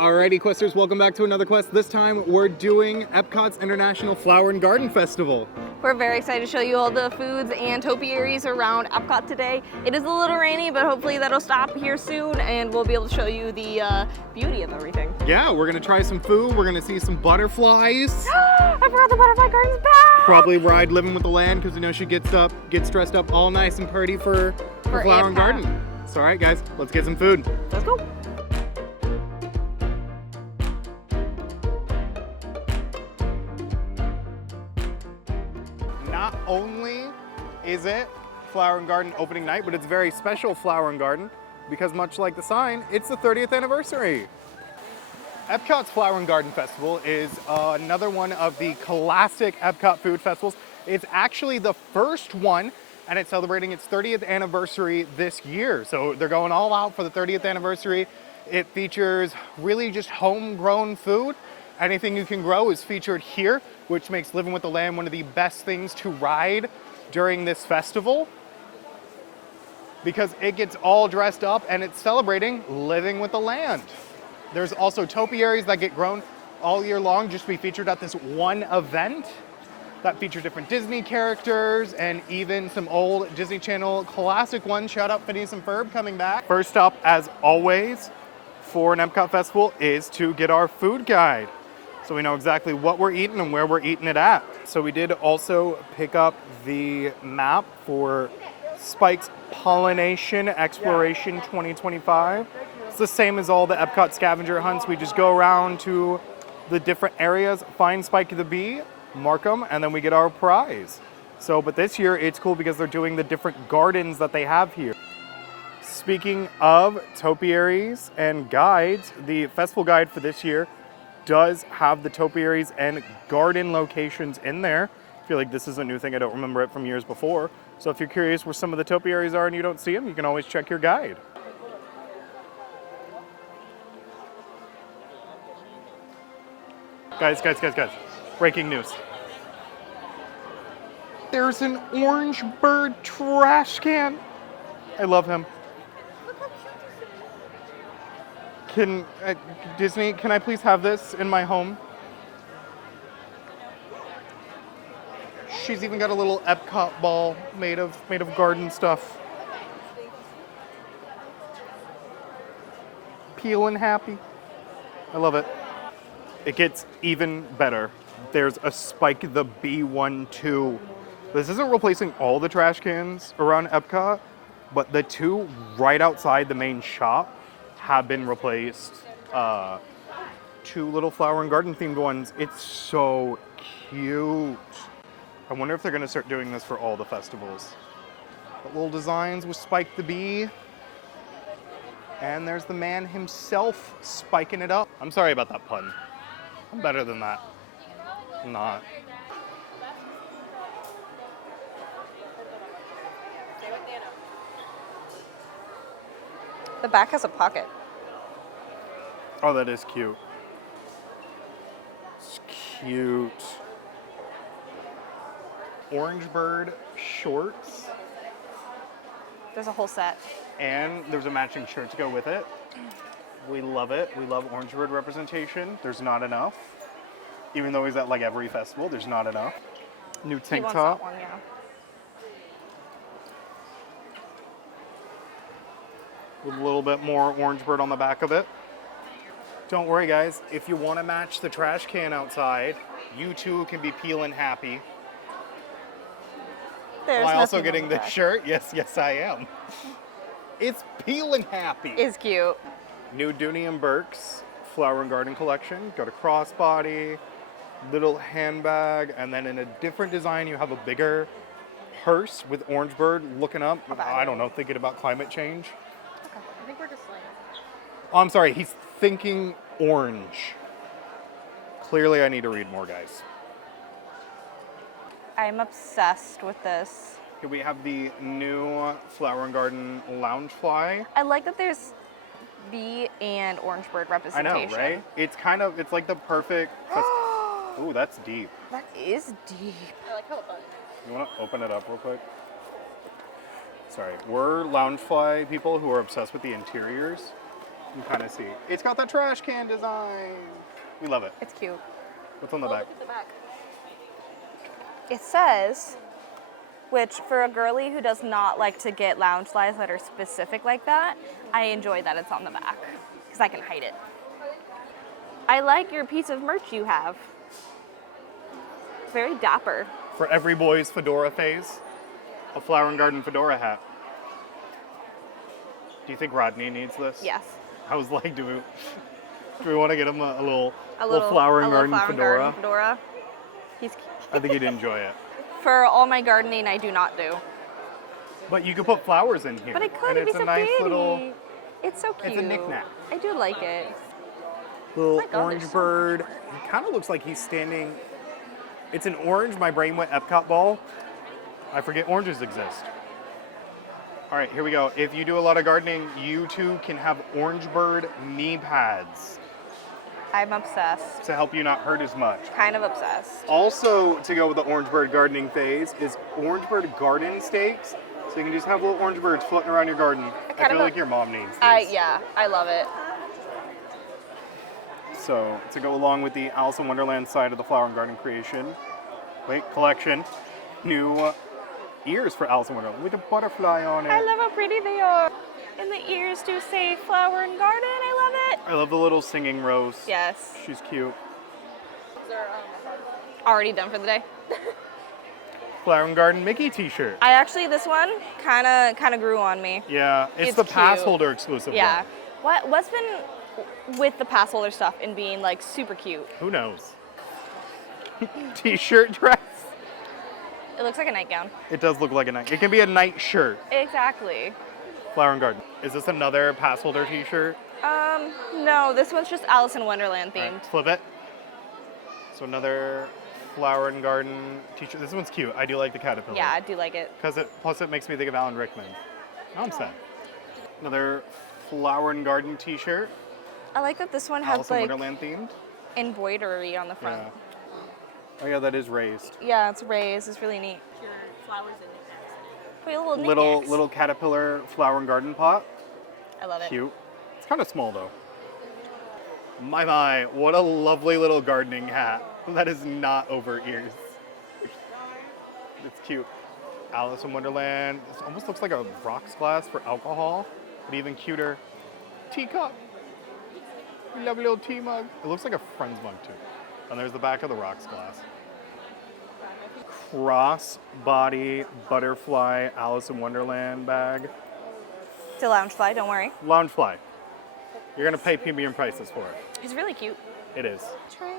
Alrighty, Questers, welcome back to another quest. This time we're doing Epcot's International Flower and Garden Festival. We're very excited to show you all the foods and topiaries around Epcot today. It is a little rainy, but hopefully that'll stop here soon and we'll be able to show you the beauty of everything. Yeah, we're gonna try some food, we're gonna see some butterflies. I forgot the butterfly garden's back! Probably ride Living with the Land, because you know she gets dressed up all nice and pretty for Flower and Garden. So alright guys, let's get some food. Let's go. Not only is it Flower and Garden opening night, but it's very special Flower and Garden because much like the sign, it's the 30th anniversary. Epcot's Flower and Garden Festival is another one of the classic Epcot food festivals. It's actually the first one, and it's celebrating its 30th anniversary this year. So they're going all out for the 30th anniversary. It features really just homegrown food. Anything you can grow is featured here, which makes Living with the Land one of the best things to ride during this festival because it gets all dressed up and it's celebrating Living with the Land. There's also topiaries that get grown all year long just to be featured at this one event that feature different Disney characters and even some old Disney Channel classic ones. Shout out Phineas and Ferb coming back. First up, as always, for an Epcot festival is to get our food guide, so we know exactly what we're eating and where we're eating it at. So we did also pick up the map for Spike's Pollination Exploration 2025. It's the same as all the Epcot scavenger hunts. We just go around to the different areas, find Spike the Bee, mark them, and then we get our prize. So, but this year it's cool because they're doing the different gardens that they have here. Speaking of topiaries and guides, the festival guide for this year does have the topiaries and garden locations in there. I feel like this is a new thing. I don't remember it from years before. So if you're curious where some of the topiaries are and you don't see them, you can always check your guide. Guys. Breaking news. There's an orange bird trash can. I love him. Can Disney, can I please have this in my home? She's even got a little Epcot ball made of garden stuff. Peeling happy. I love it. It gets even better. There's a Spike the Bee one too. This isn't replacing all the trash cans around Epcot, but the two right outside the main shop have been replaced. Two little flower and garden themed ones. It's so cute. I wonder if they're gonna start doing this for all the festivals. The little designs with Spike the Bee. And there's the man himself spiking it up. I'm sorry about that pun. I'm better than that. I'm not. The back has a pocket. Oh, that is cute. It's cute. Orange bird shorts. There's a whole set. And there's a matching shirt to go with it. We love it. We love orange bird representation. There's not enough. Even though he's at like every festival, there's not enough. New tank top. That one, yeah. With a little bit more orange bird on the back of it. Don't worry guys, if you want to match the trash can outside, you too can be peeling happy. There's Am I also nothing getting on the this back. shirt? Yes, I am. It's peeling happy. It's cute. New Dooney and Burke's Flower and Garden collection. Got a crossbody, little handbag, and then in a different design you have a bigger purse with orange bird looking up. I don't know, thinking about climate change. Okay, I think we're just like... Oh, I'm sorry, he's thinking orange. Clearly I need to read more, guys. I'm obsessed with this. Here we have the new Flower and Garden Loungefly. I like that there's bee and orange bird I representation. know, right? It's like the perfect... Ooh, that's deep. That is deep. I like how it buttons. You want to open it up real quick? Sorry, we're Loungefly people who are obsessed with the interiors. You can kind of see. It's got the trash can design. We love it. It's cute. What's on the back? Look at the back. It says, which for a girly who does not like to get lounge slides that are specific like that, I enjoy that it's on the back because I can hide it. I like your piece of merch you have. Very dapper. For every boy's fedora phase, a Flower and Garden fedora hat. Do you think Rodney needs this? Yes. I was like, do we want to get him a little Flower and Garden fedora? He's cute. I think he'd enjoy it. For all my gardening, I do not do. But you could put flowers in here. But I could. And It'd it's be a so nice pretty. little, It's so cute. it's a knickknack. I do like it. Little my God, orange there's so bird. He kind of looks like he's standing. It's an orange. My brain went Epcot ball. I forget oranges exist. All right, here we go. If you do a lot of gardening, you too can have orange bird knee pads I'm obsessed. to help you not hurt as much. Kind of obsessed. Also, to go with the orange bird gardening phase, is orange bird garden stakes. So you can just have little orange birds floating around your garden. I feel like your mom needs these. Yeah, I love it. So, to go along with the Alice in Wonderland side of the Flower and Garden collection, new ears for Alice in Wonderland with a butterfly on it. I love how pretty they are. And the ears do say flower and garden. I love it. I love the little singing rose. Yes. She's cute. Already done for the day. Flower and Garden Mickey t-shirt. I actually, this one kind of grew on me. Yeah, it's the pass holder exclusive Yeah. one. What's been with the pass holder stuff and being like super cute? Who knows? T-shirt dress. It looks like a nightgown. It does look like a night. It can be a night shirt. Exactly. Flower and Garden. Is this another pass holder t-shirt? No, this one's just Alice in Wonderland themed. Right, flip it. So another Flower and Garden t-shirt. This one's cute. I do like the caterpillar. Yeah, I do like it. Plus it makes me think of Alan Rickman. Now I'm sad. Another Flower and Garden t-shirt. I like that this one Alice has in like Wonderland themed. embroidery on the front. Yeah. Oh yeah, that is raised. Yeah, it's raised. It's really neat. Flowers and Put a little knickknacks. Little caterpillar Flower and Garden pot. I love it. Cute. It's kind of small though. My, what a lovely little gardening hat. That is not over ears. It's cute. Alice in Wonderland. This almost looks like a rocks glass for alcohol, but even cuter. Teacup. We love a little tea mug. It looks like a Friends mug too. And there's the back of the rocks glass. Cross-body butterfly Alice in Wonderland bag. It's a lounge fly, don't worry. Lounge fly. You're gonna pay premium prices for it. It's really cute. It is. Tray.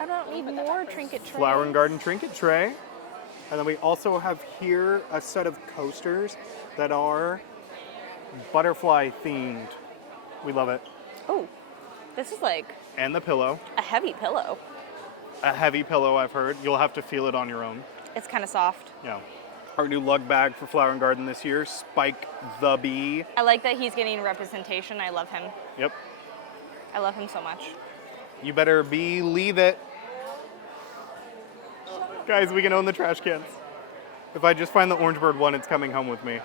I don't need more trinket trays. Flower and Garden trinket tray. And then we also have here a set of coasters that are butterfly themed. We love it. Oh, this is like And the pillow. a heavy pillow. A heavy pillow, I've heard. You'll have to feel it on your own. It's kind of soft. Yeah. Our new lug bag for Flower and Garden this year, Spike the Bee. I like that he's getting representation. I love him. Yep. I love him so much. You better believe it. Guys, we can own the trash cans. If I just find the orange bird one, it's coming home with me.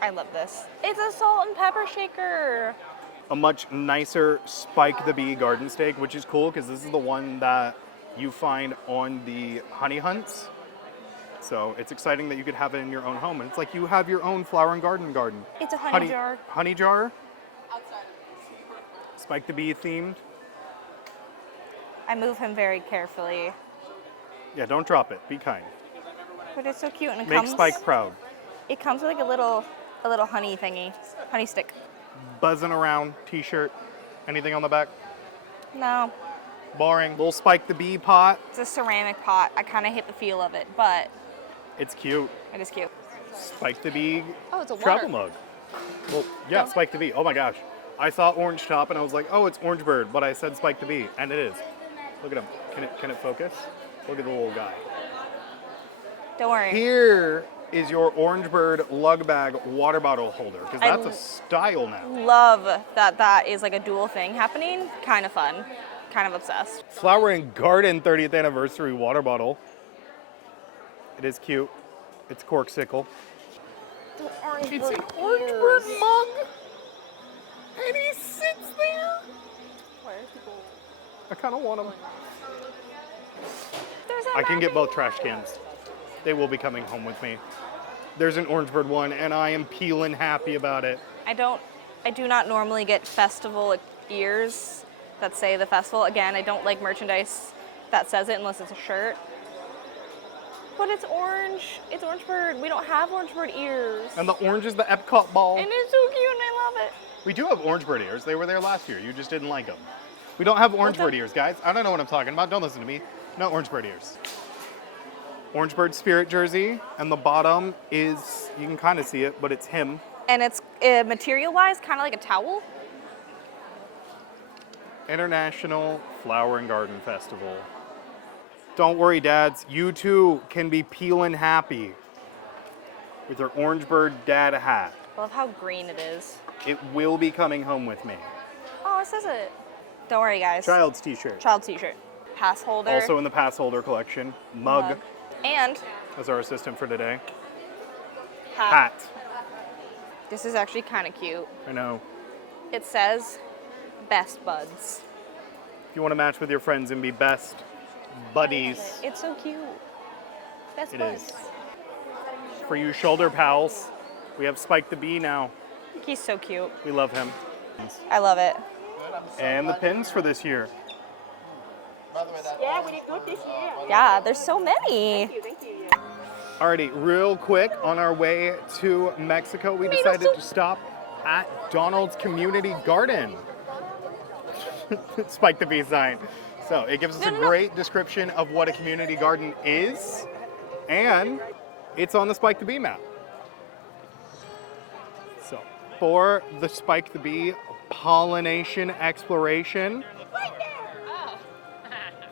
I love this. It's a salt and pepper shaker. A much nicer Spike the Bee garden stake, which is cool because this is the one that you find on the honey hunts. So it's exciting that you could have it in your own home. And it's like you have your own Flower and Garden garden. It's a honey jar. Honey jar. Spike the Bee themed. I move him very carefully. Yeah, don't drop it. Be kind. But it's so cute. And it Make comes, Spike proud. It comes with like a little honey thingy. Honey stick. Buzzing around t-shirt. Anything on the back? No. Boring. Little Spike the Bee pot. It's a ceramic pot. I kind of hate the feel of it, but It's cute. it is cute. Spike the Bee Oh, it's a travel water. mug. Well, yeah, Spike the Bee. Oh my gosh. I saw orange top and I was like, oh, it's orange bird, but I said Spike the Bee, and it is. Look at him. Can it focus? Look at the little guy. Don't worry. Here is your orange bird lug bag water bottle holder, because I that's a style now. Love that is like a dual thing happening. Kind of fun. Kind of obsessed. Flower and Garden 30th anniversary water bottle. It is cute. It's corksicle. The orange It's an orange bird mug. And he sits there. I kind of want him. I can get both trash cans. They will be coming home with me. There's an Orange Bird one, and I am peeling happy about it. I do not normally get festival ears that say the festival. Again, I don't like merchandise that says it unless it's a shirt. But it's orange. It's Orange Bird. We don't have Orange Bird ears. And the orange is the Epcot ball. And it's so cute and I love it. We do have Orange Bird ears. They were there last year. You just didn't like them. We don't have Orange Bird ears, guys. I don't know what I'm talking about. Don't listen to me. No Orange Bird ears. Orange Bird Spirit jersey. And the bottom is, you can kind of see it, but it's him. And it's material-wise kind of like a towel. International Flower and Garden Festival. Don't worry, dads. You too can be peeling happy with your Orange Bird dad hat. I love how green it is. It will be coming home with me. Oh, it says it. Don't worry, guys. Child's t-shirt. Child's t-shirt. Pass holder. Also in the pass holder collection. Mug. And As our assistant for today. hat. This is actually kind of cute. I know. It says best buds. If you want to match with your friends and be best buddies, It's so cute. Best it buds. is. For you shoulder pals, we have Spike the Bee now. He's so cute. We love him. I love it. And the pins for this year. Yeah, we did good this year. Yeah, there's so many. Thank you. Alrighty, real quick, on our way to Mexico, we decided to stop at Donald's Community Garden. Spike the Bee sign. So it gives us a great description of what a community garden is, and it's on the Spike the Bee map. So for the Spike the Bee pollination exploration,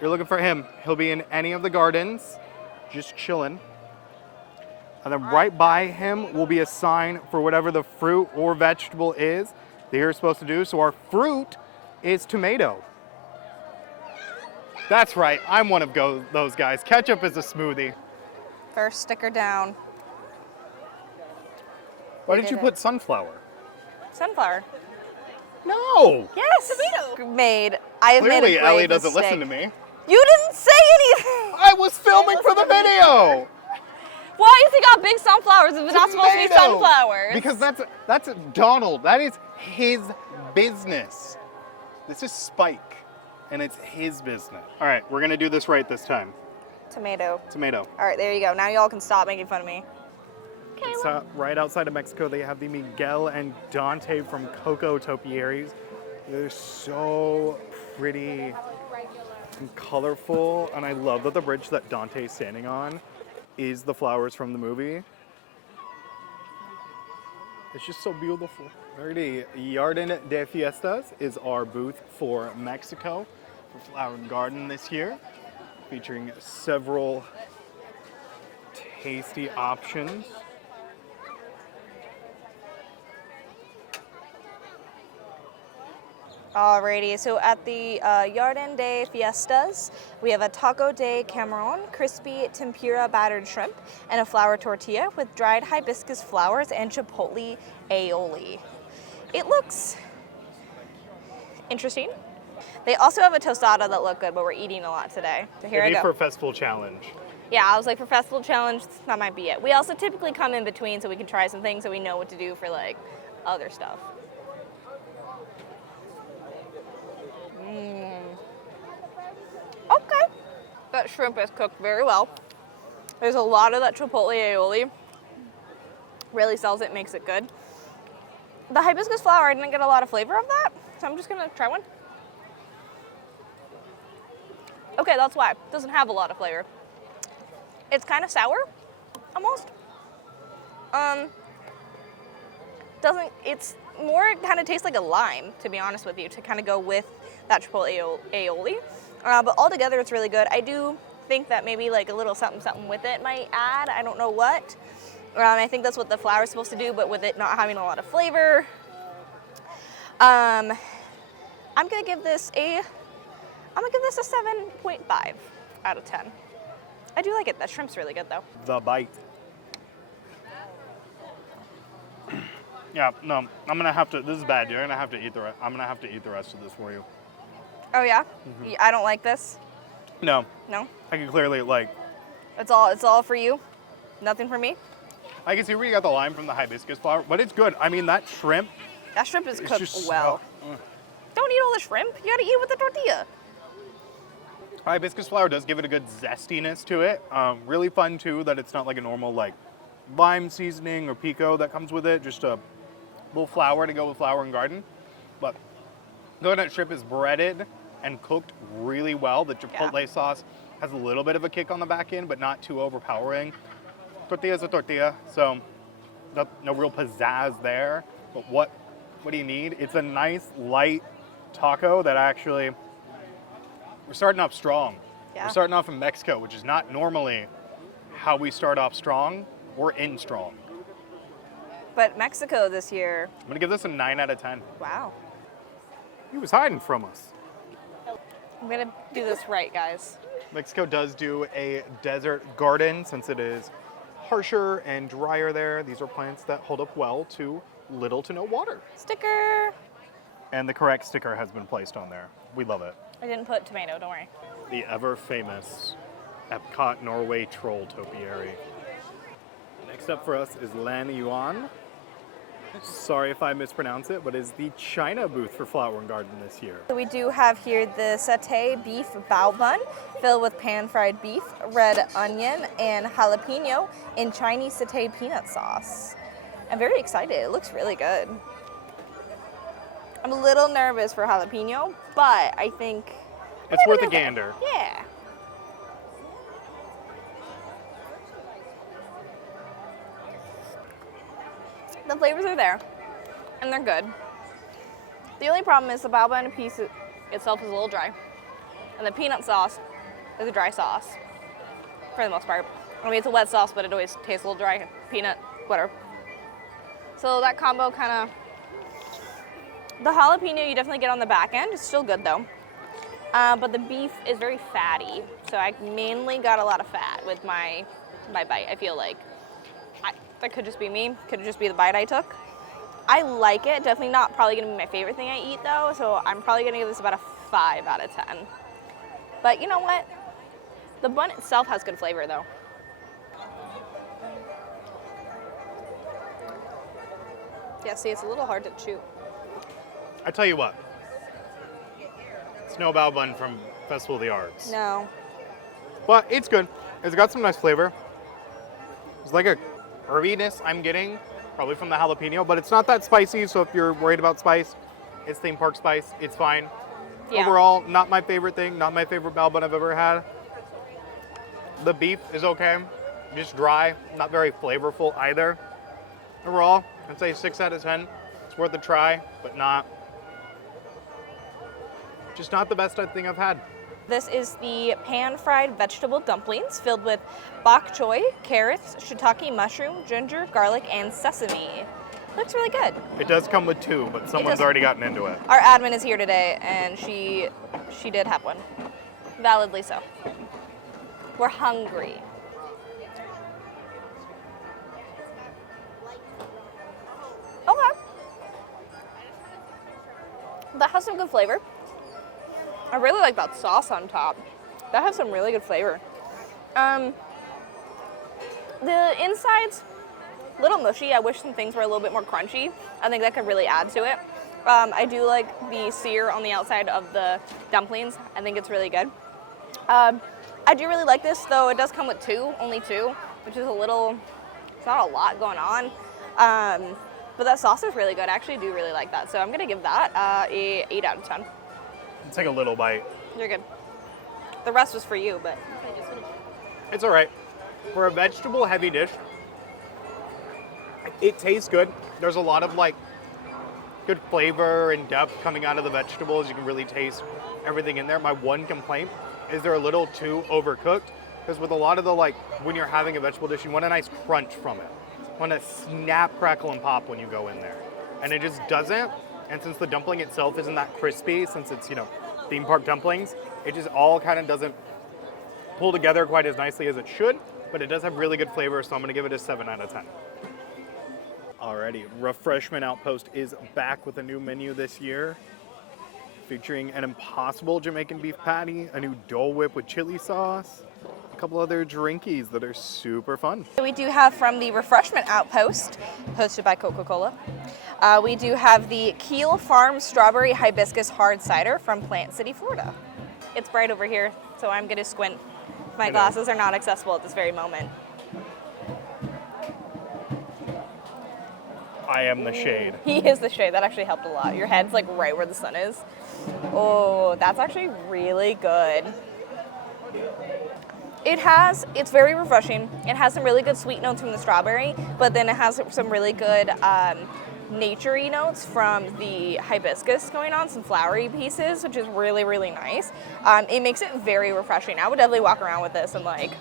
you're looking for him. He'll be in any of the gardens, just chilling. And then right by him will be a sign for whatever the fruit or vegetable is that you're supposed to do. So our fruit is tomato. That's right, I'm one of those guys. Ketchup is a smoothie. First sticker down. Why didn't you put sunflower? Sunflower. No! Yes. Made. I have made a Clearly, grave Ellie doesn't mistake. listen to me. You didn't say anything. I was filming for the video! Why has he got big sunflowers if it's not supposed to be Tomato! sunflowers? Because that's Donald. That is his business. This is Spike, and it's his business. All right, we're gonna do this right this time. Tomato. Tomato. All right, there you go. Now y'all can stop making fun of me. It's right outside of Mexico. They have the Miguel and Dante from Coco Topiaries. They're so pretty and colorful, and I love that the bridge that Dante's standing on is the flowers from the movie. It's just so beautiful. Alrighty, Jardin de Fiestas is our booth for Mexico for Flower and Garden this year, featuring several tasty options. Alrighty, so at the Jardin de Fiestas, we have a taco de camarón, crispy tempura battered shrimp, and a flour tortilla with dried hibiscus flowers and chipotle aioli. It looks interesting. They also have a tostada that look good, but we're eating a lot today. So here I Maybe go. for Festival Challenge. Yeah, I was like, for Festival Challenge, that might be it. We also typically come in between so we can try some things so we know what to do for like other stuff. Okay. That shrimp is cooked very well. There's a lot of that chipotle aioli. Really sells it, makes it good. The hibiscus flower, I didn't get a lot of flavor of that, so I'm just gonna try one. Okay, that's why. It doesn't have a lot of flavor. It's kind of sour, almost. It's more, it kind of tastes like a lime, to be honest with you, to kind of go with that chipotle aioli. But altogether, it's really good. I do think that maybe like a little something with it might add, I don't know what. I think that's what the flour is supposed to do, but with it not having a lot of flavor. I'm gonna give this a 7.5 out of 10. I do like it. That shrimp's really good though. The bite. Yeah, no, I'm gonna have to, this is bad. You're gonna have to eat I'm gonna have to eat the rest of this for you. Oh yeah? I don't like this. No, No? I can clearly, like, It's all for you? Nothing for me? I can see where you got the lime from the hibiscus flower, but it's good. I mean, that shrimp That shrimp is is cooked just well. Don't eat all the shrimp. You gotta eat it with the tortilla. Hibiscus flower does give it a good zestiness to it. Really fun too that it's not like a normal like lime seasoning or pico that comes with it. Just a little flour to go with flower and garden. But coconut shrimp is breaded and cooked really well. The chipotle sauce has a little bit of a kick on the back end, but not too overpowering. Tortilla's a tortilla, so no real pizzazz there. But what do you need? It's a nice light taco that actually, we're starting off strong. Yeah. We're starting off in Mexico, which is not normally how we start off strong or in strong. But Mexico this year, I'm gonna give this a 9 out of 10. wow. He was hiding from us. I'm gonna do this right, guys. Mexico does do a desert garden since it is harsher and drier there. These are plants that hold up well to little to no water. Sticker. And the correct sticker has been placed on there. We love it. I didn't put tomato, don't worry. The ever famous Epcot Norway troll topiary. Next up for us is Lan Yuan. Sorry if I mispronounce it, but is the China booth for Flower and Garden this year. So we do have here the satay beef bao bun filled with pan-fried beef, red onion, and jalapeno in Chinese satay peanut sauce. I'm very excited. It looks really good. I'm a little nervous for jalapeno, but I think It's worth a gander. yeah. The flavors are there, and they're good. The only problem is the bao bun piece itself is a little dry, and the peanut sauce is a dry sauce for the most part. I mean, it's a wet sauce, but it always tastes a little dry. Peanut, whatever. So that combo kind of, the jalapeno you definitely get on the back end. It's still good though. But the beef is very fatty, so I mainly got a lot of fat with my bite, I feel like. That could just be me, could just be the bite I took. I like it, definitely not probably gonna be my favorite thing I eat though, so I'm probably gonna give this about a 5 out of 10. But you know what? The bun itself has good flavor though. Yeah, see, it's a little hard to chew. I tell you what, Snow Bao Bun from Festival of the Arts. No. But it's good. It's got some nice flavor. It's like a herbiness I'm getting, probably from the jalapeno, but it's not that spicy, so if you're worried about spice, it's theme park spice. It's fine. Yeah. Overall, not my favorite thing, not my favorite bao bun I've ever had. The beef is okay, just dry, not very flavorful either. Overall, I'd say 6 out of 10. It's worth a try, but just not the best thing I've had. This is the pan-fried vegetable dumplings filled with bok choy, carrots, shiitake mushroom, ginger, garlic, and sesame. Looks really good. It does come with 2, but someone's already gotten into it. Our admin is here today, and she did have one. Validly so. We're hungry. Okay. That has some good flavor. I really like that sauce on top. That has some really good flavor. The inside's a little mushy. I wish some things were a little bit more crunchy. I think that could really add to it. I do like the sear on the outside of the dumplings. I think it's really good. I do really like this, though it does come with only two, which is it's not a lot going on. But that sauce is really good. I actually do really like that. So I'm gonna give that a 8 out of 10. Take a little bite. You're good. The rest was for you, but. It's all right. For a vegetable heavy dish, it tastes good. There's a lot of good flavor and depth coming out of the vegetables. You can really taste everything in there. My one complaint is they're a little too overcooked, because with a lot of the when you're having a vegetable dish, you want a nice crunch from it. You want to snap, crackle, and pop when you go in there. And it just doesn't. And since the dumpling itself isn't that crispy, since it's, theme park dumplings, it just all kind of doesn't pull together quite as nicely as it should, but it does have really good flavor, so I'm gonna give it a 7 out of 10. Alrighty, Refreshment Outpost is back with a new menu this year, featuring an impossible Jamaican beef patty, a new Dole Whip with chili sauce, a couple other drinkies that are super fun. We do have from the Refreshment Outpost, hosted by Coca-Cola. We do have the Keel Farm Strawberry Hibiscus Hard Cider from Plant City, Florida. It's bright over here, so I'm going to squint. My glasses are not accessible at this very moment. I am the shade. He is the shade. That actually helped a lot. Your head's like right where the sun is. Oh, that's actually really good. It's very refreshing. It has some really good sweet notes from the strawberry, but then it has some really good nature-y notes from the hibiscus going on, some flowery pieces, which is really, really nice. It makes it very refreshing. I would definitely walk around with this and like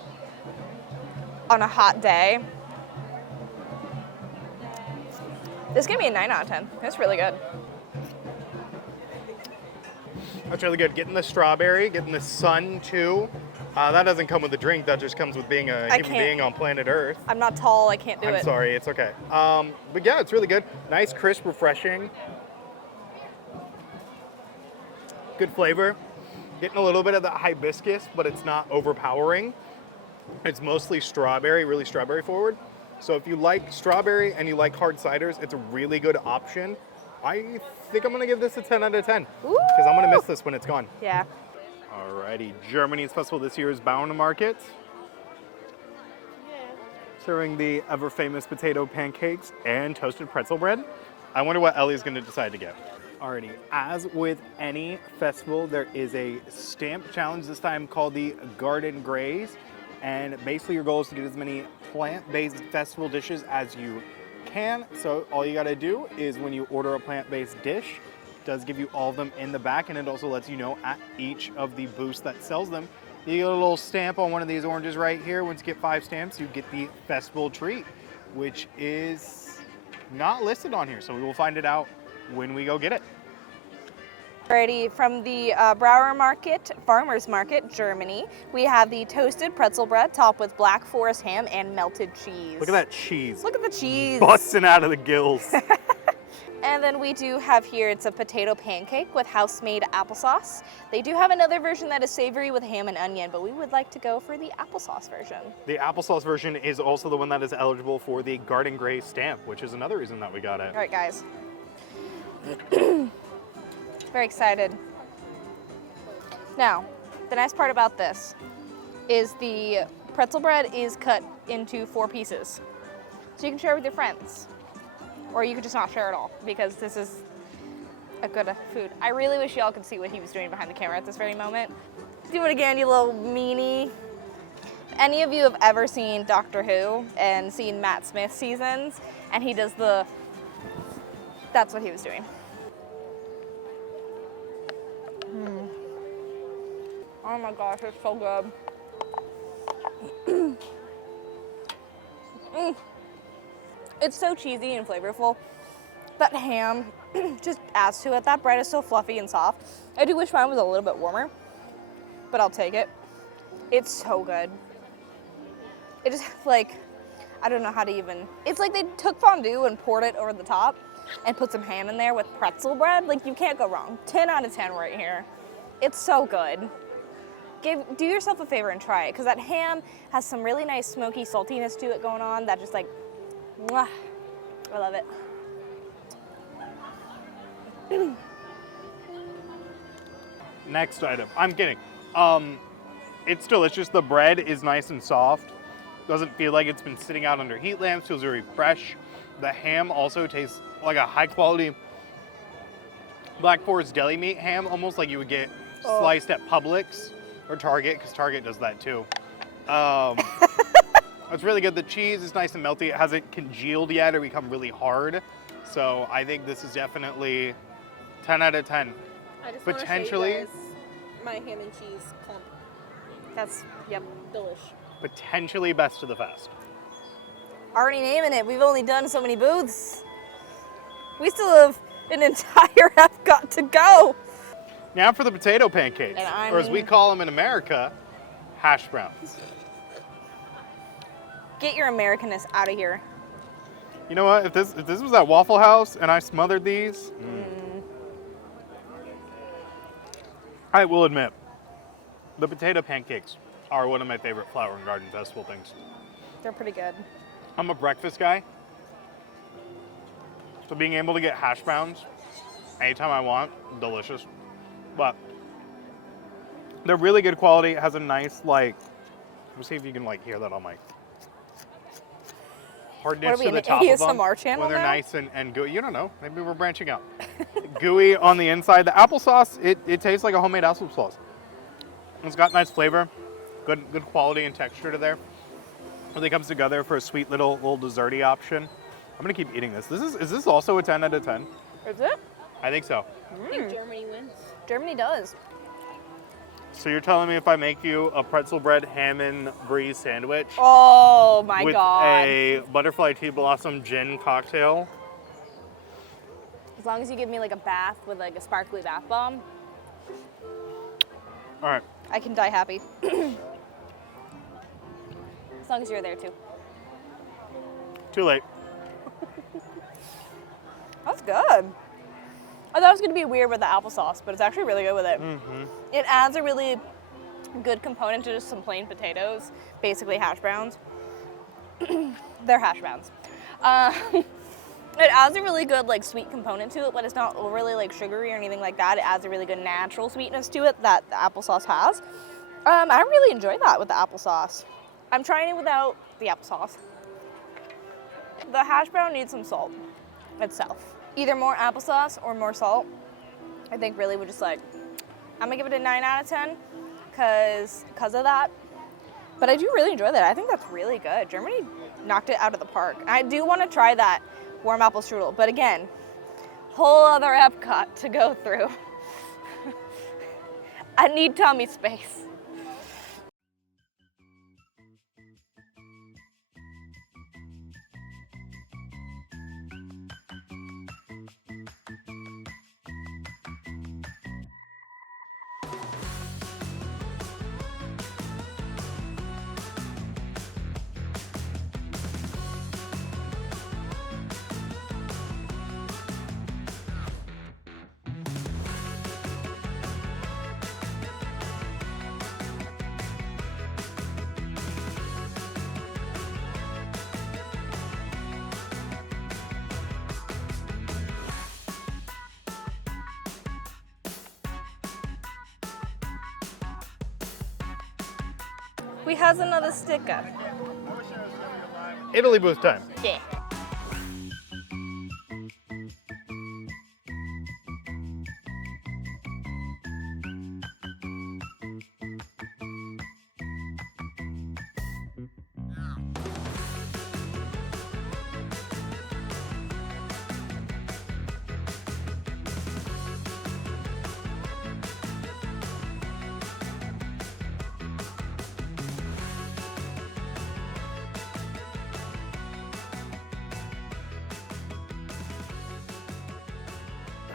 on a hot day. This gave me a 9 out of 10. It's really good. That's really good. Getting the strawberry, getting the sun too. That doesn't come with a drink. That just comes with being a human being on planet Earth. I'm not tall. I can't do it. I'm sorry. It's okay. But yeah, it's really good. Nice, crisp, refreshing. Good flavor. Getting a little bit of that hibiscus, but it's not overpowering. It's mostly strawberry, really strawberry forward. So if you like strawberry and you like hard ciders, it's a really good option. I think I'm gonna give this a 10 out of 10 because I'm gonna miss this when it's gone. Yeah. Alrighty, Germany's festival this year is Bauern Market. Serving the ever famous potato pancakes and toasted pretzel bread. I wonder what Ellie's gonna decide to get. Alrighty, as with any festival, there is a stamp challenge this time called the Garden Graze. And basically your goal is to get as many plant-based festival dishes as you can. So all you gotta do is when you order a plant-based dish, it does give you all of them in the back, and it also lets you know at each of the booths that sells them. You get a little stamp on one of these oranges right here. Once you get 5 stamps, you get the festival treat, which is not listed on here. So we will find it out when we go get it. Alrighty, from the Brauer Market, Farmers Market, Germany, we have the toasted pretzel bread topped with Black Forest ham and melted cheese. Look at that cheese. Look at the cheese. Busting out of the gills. And then we do have here, it's a potato pancake with house-made applesauce. They do have another version that is savory with ham and onion, but we would like to go for the applesauce version. The applesauce version is also the one that is eligible for the Garden Graze stamp, which is another reason that we got it. All right, guys. Very excited. Now, the nice part about this is the pretzel bread is cut into 4 pieces. So you can share with your friends. Or you could just not share at all, because this is a good food. I really wish y'all could see what he was doing behind the camera at this very moment. Do it again, you little meanie. If any of you have ever seen Doctor Who and seen Matt Smith seasons, and he does that's what he was doing. Oh my gosh, it's so good. It's so cheesy and flavorful. That ham just adds to it. That bread is so fluffy and soft. I do wish mine was a little bit warmer, but I'll take it. It's so good. It just like, I don't know how to even, it's like they took fondue and poured it over the top and put some ham in there with pretzel bread. Like, you can't go wrong. 10 out of 10 right here. It's so good. Do yourself a favor and try it, because that ham has some really nice smoky saltiness to it going on that just like, mwah, I love it. Next item. I'm kidding. It's delicious. The bread is nice and soft. Doesn't feel like it's been sitting out under heat lamps. Feels very fresh. The ham also tastes like a high quality Black Forest deli meat ham, almost like you would get sliced at Publix or Target, because Target does that too. It's really good. The cheese is nice and melty. It hasn't congealed yet or become really hard. So I think this is definitely 10 out of 10. I just Potentially, want to show you guys my ham and cheese clump. That's, yep. Delish. potentially best of the fest. Already naming it. We've only done so many booths. We still have an entire Epcot to go. Now for the potato pancakes, or as we call them in America, hash browns. Get your Americanness out of here. You know what? If this was at Waffle House and I smothered these, I will admit, the potato pancakes are one of my favorite Flower and Garden Festival things. They're pretty good. I'm a breakfast guy, so being able to get hash browns anytime I want, delicious. But they're really good quality. It has a nice, like, let's see if you can like hear that on my hardness to the top of them. ASMR channel when they're now? nice and gooey. You don't know. Maybe we're branching out. Gooey on the inside. The applesauce, it tastes like a homemade applesauce. It's got nice flavor, good quality and texture to there. Really comes together for a sweet little desserty option. I'm gonna keep eating this. Is this also a 10 out of 10? Is it? I think so. I think Germany wins. Germany does. So you're telling me if I make you a pretzel bread ham and brie sandwich Oh my with god. a butterfly tea blossom gin cocktail? As long as you give me like a bath with like a sparkly bath bomb, All right. I can die happy. As long as you're there too. Too late. That's good. I thought it was gonna be weird with the applesauce, but it's actually really good with it. It adds a really good component to just some plain potatoes, basically hash browns. They're hash browns. It adds a really good like sweet component to it, but it's not overly like sugary or anything like that. It adds a really good natural sweetness to it that the applesauce has. I really enjoy that with the applesauce. I'm trying it without the applesauce. The hash brown needs some salt itself. Either more applesauce or more salt. I think really would just like, I'm gonna give it a 9 out of 10 because of that. But I do really enjoy that. I think that's really good. Germany knocked it out of the park. I do want to try that warm apple strudel, but again, whole other Epcot to go through. I need tummy space. We has another sticker. Italy booth time. Yeah.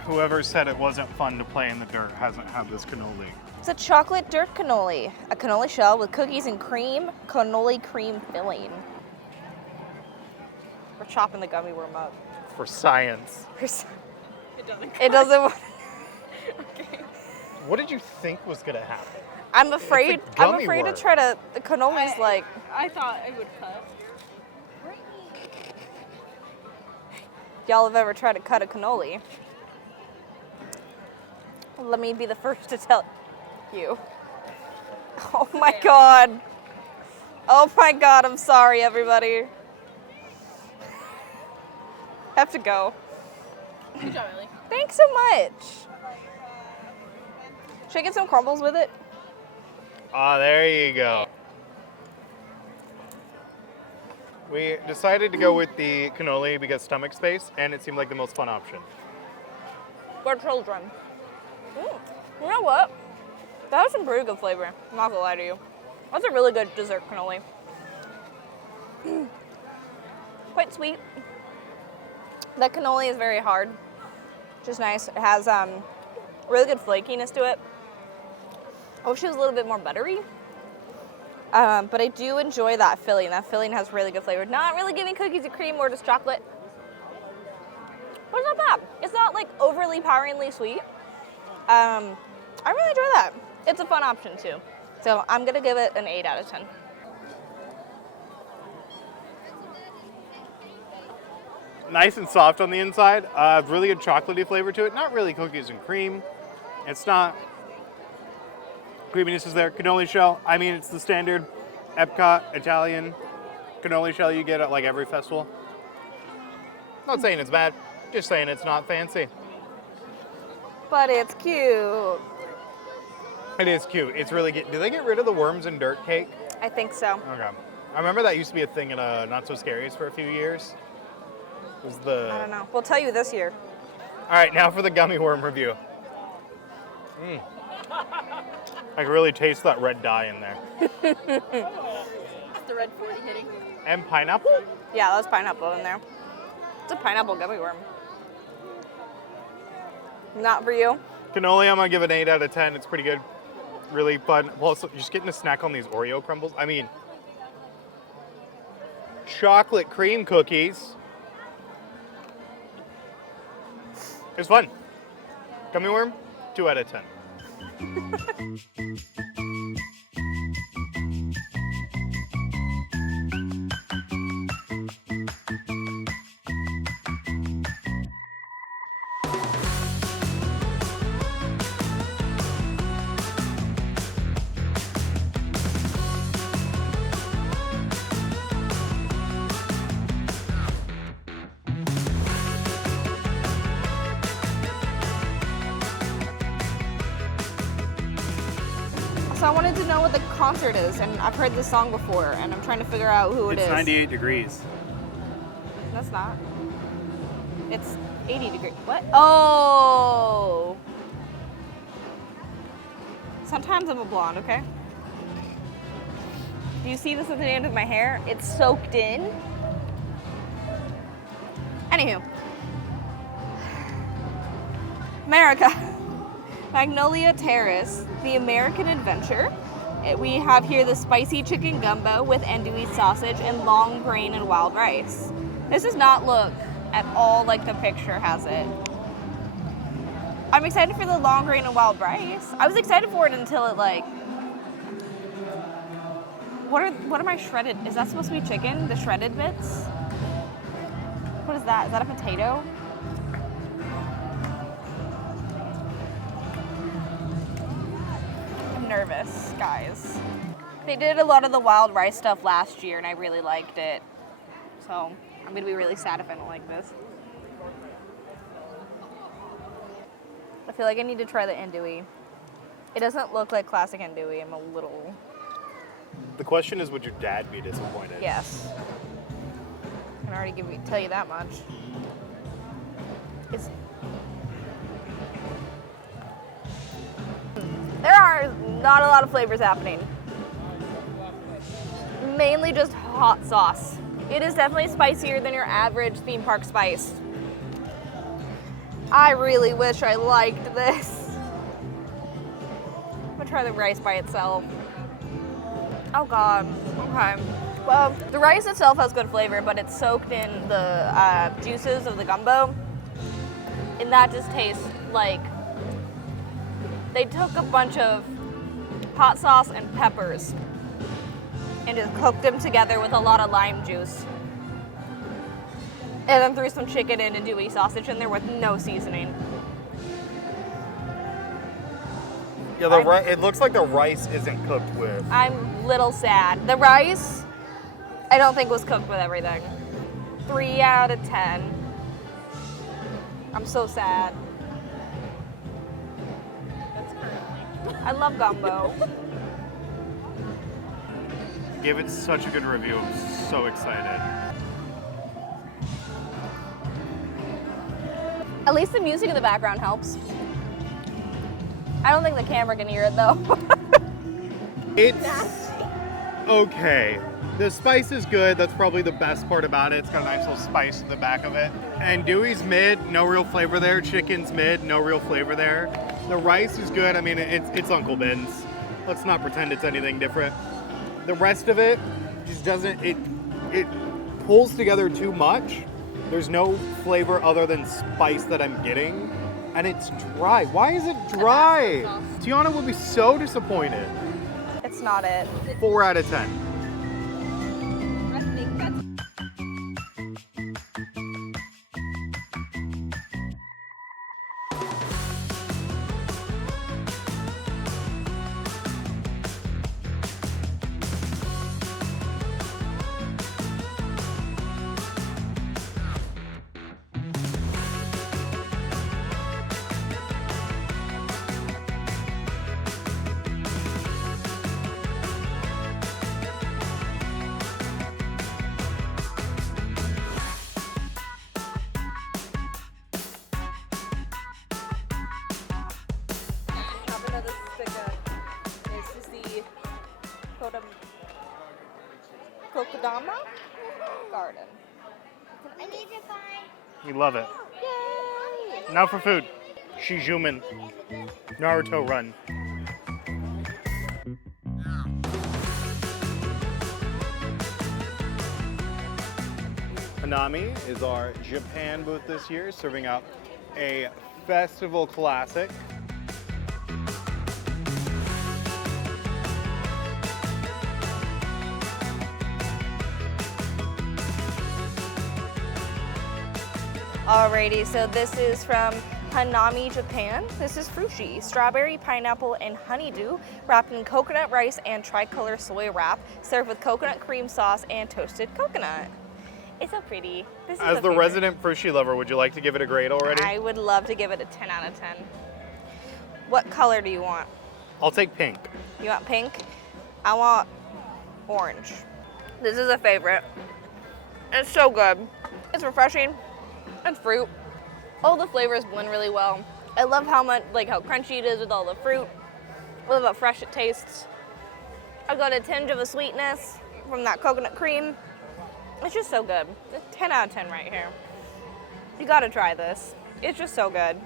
Whoever said it wasn't fun to play in the dirt hasn't had this cannoli. It's a chocolate dirt cannoli. A cannoli shell with cookies and cream, cannoli cream filling. We're chopping the gummy worm up. For science. It doesn't. It doesn't. Okay. What did you think was gonna happen? I'm afraid. It's a I'm gummy afraid worm. to try to. The cannoli's like. I thought it would cut. Y'all have ever tried to cut a cannoli? Let me be the first to tell you. Oh my god. Oh my god, I'm sorry, everybody. Have to go. Good job, Ellie. Thanks so much. Should I get some crumbles with it? Ah, there you go. We decided to go with the cannoli because stomach space, and it seemed like the most fun option. We're children. You know what? That has some pretty good flavor. I'm not gonna lie to you. That's a really good dessert cannoli. Quite sweet. That cannoli is very hard, which is nice. It has really good flakiness to it. I wish it was a little bit more buttery. But I do enjoy that filling. That filling has really good flavor. Not really giving cookies and cream, more just chocolate. But it's not bad. It's not like overly poweringly sweet. I really enjoy that. It's a fun option too. So I'm gonna give it an 8 out of 10. Nice and soft on the inside. Really good chocolatey flavor to it. Not really cookies and cream. It's not. Creaminess is there. Cannoli shell. I mean, it's the standard Epcot Italian cannoli shell you get at like every festival. Not saying it's bad. Just saying it's not fancy. But it's cute. It is cute. It's really good. Did they get rid of the worms and dirt cake? I think so. Okay. I remember that used to be a thing in Not So Scaries for a few years. It was the. I don't know. We'll tell you this year. All right, now for the gummy worm review. I can really taste that red dye in there. The red 40 hitting. And pineapple? Yeah, that was pineapple in there. It's a pineapple gummy worm. Not for you? Cannoli, I'm gonna give it an 8 out of 10. It's pretty good. Really fun. Plus, just getting a snack on these Oreo crumbles. I mean, chocolate cream cookies. It's fun. Gummy worm, 2 out of 10. So I wanted to know what the concert is, and I've heard this song before, and I'm trying to figure out who it is. It's 98 degrees. That's not. It's 80 degrees. What? Oh! Sometimes I'm a blonde, okay? Do you see this at the end of my hair? It's soaked in. Anywho. America. Magnolia Terrace, the American Adventure. We have here the spicy chicken gumbo with andouille sausage and long grain and wild rice. This does not look at all like the picture has it. I'm excited for the long grain and wild rice. I was excited for it until it like... What are my shredded... Is that supposed to be chicken? The shredded bits? What is that? Is that a potato? Nervous, guys. They did a lot of the wild rice stuff last year and I really liked it. So I'm gonna be really sad if I don't like this. I feel like I need to try the andouille. It doesn't look like classic andouille. I'm a little... The question is, would your dad be disappointed? Yes. I can already tell you that much. There are not a lot of flavors happening. Mainly just hot sauce. It is definitely spicier than your average theme park spice. I really wish I liked this. I'm gonna try the rice by itself. Oh God, okay. Well, the rice itself has good flavor, but it's soaked in the juices of the gumbo. And that just tastes like they took a bunch of hot sauce and peppers and just cooked them together with a lot of lime juice. And then threw some chicken and andouille sausage in there with no seasoning. Yeah, it looks like the rice isn't cooked with. I'm a little sad. The rice, I don't think was cooked with everything. 3 out of 10. I'm so sad. That's currently. I love gumbo. Gave it such a good review. I'm so excited. At least the music in the background helps. I don't think the camera can hear it though. It's okay. The spice is good. That's probably the best part about it. It's got a nice little spice in the back of it. Andouille's mid, no real flavor there. Chicken's mid, no real flavor there. The rice is good. I mean, it's Uncle Ben's. Let's not pretend it's anything different. The rest of it just doesn't, it pulls together too much. There's no flavor other than spice that I'm getting, and it's dry. Why is it dry? Tiana would be so disappointed. It's not it. 4 out of 10. I think that's have another stick of. This is the Kokodama Garden. I need to find. We love it. Yay! Now for food. Shijumen. Naruto run. Hanami is our Japan booth this year, serving up a festival classic. Alrighty, so this is from Hanami, Japan. This is frushi, strawberry, pineapple, and honeydew, wrapped in coconut rice and tricolor soy wrap, served with coconut cream sauce and toasted coconut. It's so pretty. This is As a the favorite. resident frushi lover, would you like to give it a grade already? I would love to give it a 10 out of 10. What color do you want? I'll take pink. You want pink? I want orange. This is a favorite. It's so good. It's refreshing. It's fruit. All the flavors blend really well. I love how much, like how crunchy it is with all the fruit. I love how fresh it tastes. I got a tinge of a sweetness from that coconut cream. It's just so good. It's 10 out of 10 right here. You gotta try this. It's just so good.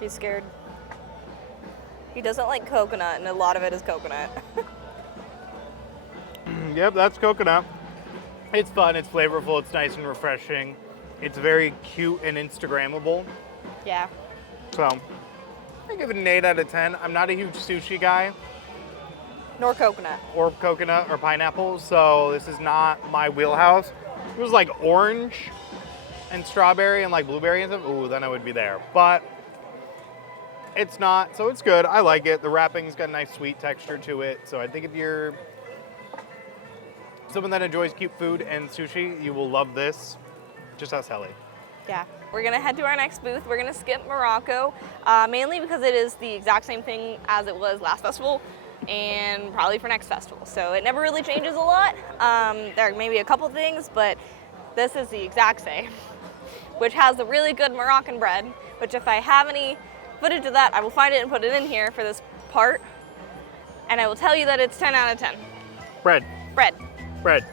He's scared. He doesn't like coconut, and a lot of it is coconut. Yep, that's coconut. It's fun, it's flavorful, it's nice and refreshing. It's very cute and Instagrammable. Yeah. So, I give it an 8 out of 10. I'm not a huge sushi guy, Nor coconut. or coconut or pineapple, so this is not my wheelhouse. If it was like orange and strawberry and like blueberry and stuff, ooh, then I would be there. But it's not, so it's good. I like it. The wrapping's got a nice sweet texture to it. So I think if you're someone that enjoys cute food and sushi, you will love this. Just ask Helly. Yeah. We're gonna head to our next booth. We're gonna skip Morocco, mainly because it is the exact same thing as it was last festival and probably for next festival. So it never really changes a lot. There are maybe a couple things, but this is the exact same, which has the really good Moroccan bread, which if I have any footage of that, I will find it and put it in here for this part. And I will tell you that it's 10 out of 10. Bread. Bread. Bread.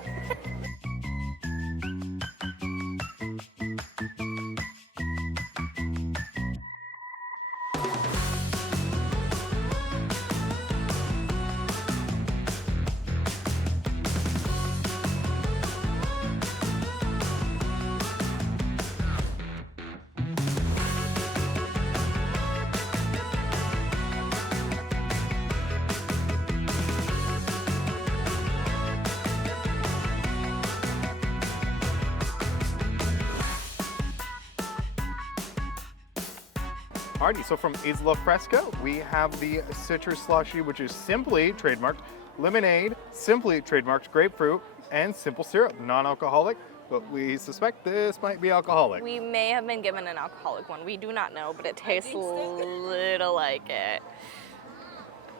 Alrighty, so from Isla Fresca, we have the citrus slushy, which is simply trademarked lemonade, simply trademarked grapefruit, and simple syrup, non-alcoholic, but we suspect this might be alcoholic. We may have been given an alcoholic one. We do not know, but it tastes a little like it.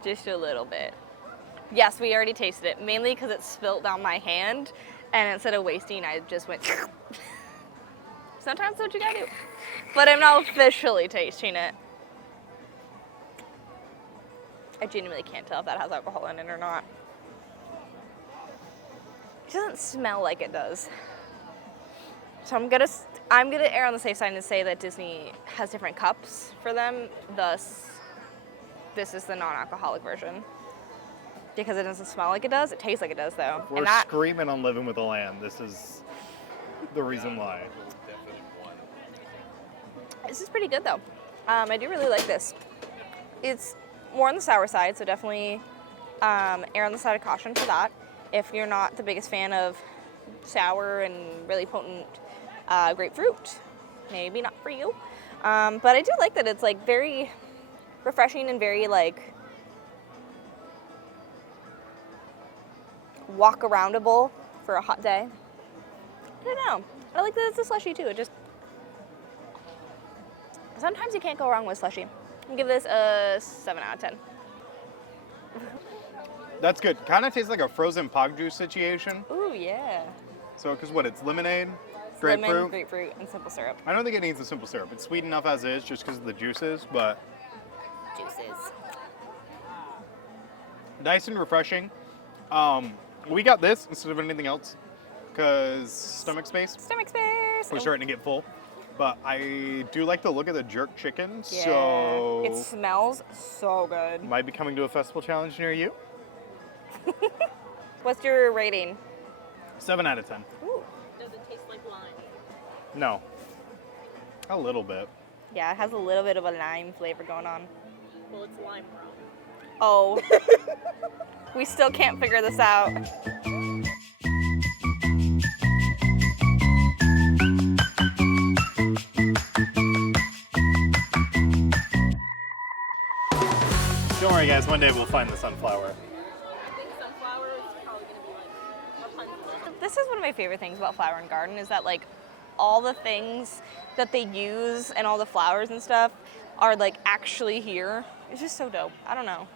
Just a little bit. Yes, we already tasted it, mainly because it spilt down my hand, and instead of wasting, I just went. Sometimes that's what you gotta do. But I'm now officially tasting it. I genuinely can't tell if that has alcohol in it or not. It doesn't smell like it does. So I'm gonna err on the safe side and say that Disney has different cups for them. Thus, this is the non-alcoholic version. Because it doesn't smell like it does, it tastes like it does though. We're And that, screaming on Living with the Land. This is the reason why. This is pretty good though. I do really like this. It's more on the sour side, so definitely err on the side of caution for that. If you're not the biggest fan of sour and really potent grapefruit, maybe not for you. But I do like that it's like very refreshing and very like walk aroundable for a hot day. I don't know. I like that it's a slushy too. It just sometimes you can't go wrong with slushy. I'll give this a 7 out of 10. That's good. Kind of tastes like a frozen pog juice situation. Ooh, yeah. So, because what, it's lemonade, It's grapefruit. lemon, grapefruit, and simple syrup. I don't think it needs the simple syrup. It's sweet enough as is just because of the juices, but Juices. nice and refreshing. We got this instead of anything else because stomach space. Stomach space. We're starting to get full. But I do like the look of the jerk chicken, Yeah. so It smells so good. might be coming to a festival challenge near you. What's your rating? 7 out of 10. Ooh. Does it taste like lime? No. A little bit. Yeah, it has a little bit of a lime flavor going on. Well, it's lime rum. Oh. We still can't figure this out. Don't worry, guys. One day we'll find the sunflower. I think sunflower is probably going to be like Rapunzel. This is one of my favorite things about Flower and Garden is that like all the things that they use and all the flowers and stuff are like actually here. It's just so dope. I don't know.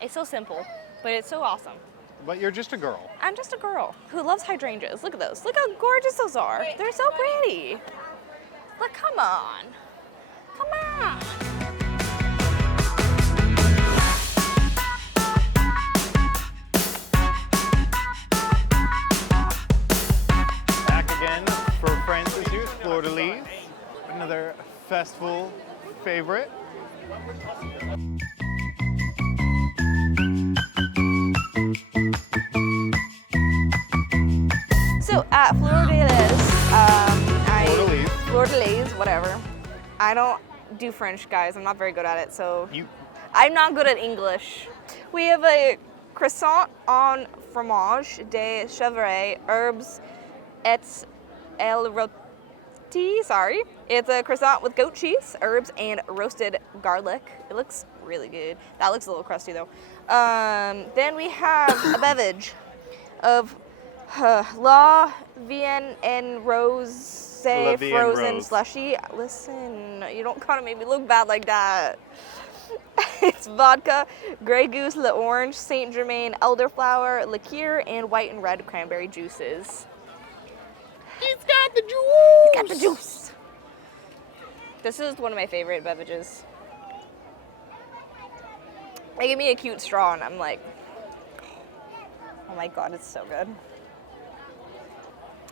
It's so simple, but it's so awesome. But you're just a girl. I'm just a girl who loves hydrangeas. Look at those. Look how gorgeous those are. They're so pretty. Look, come on. Come on. Back again for Francis Hughes, Fleur de Lis. Another festival favorite. So at Fleur de Lis, Fleur de Lis. Fleur de Lis, whatever. I don't do French, guys. I'm not very good at it, so You I'm not good at English. We have a croissant en fromage de chèvre, herbes et el rôti. Sorry. It's a croissant with goat cheese, herbs, and roasted garlic. It looks really good. That looks a little crusty though. Then we have a beverage of La Vienne en Rose La Vie en frozen Rose. slushy. Listen, you don't gotta make me look bad like that. It's vodka, Grey Goose, La Orange, Saint Germain, elderflower, liqueur, and white and red cranberry juices. He's got the juice. Got the juice. This is one of my favorite beverages. They give me a cute straw, and I'm like, oh my god, it's so good.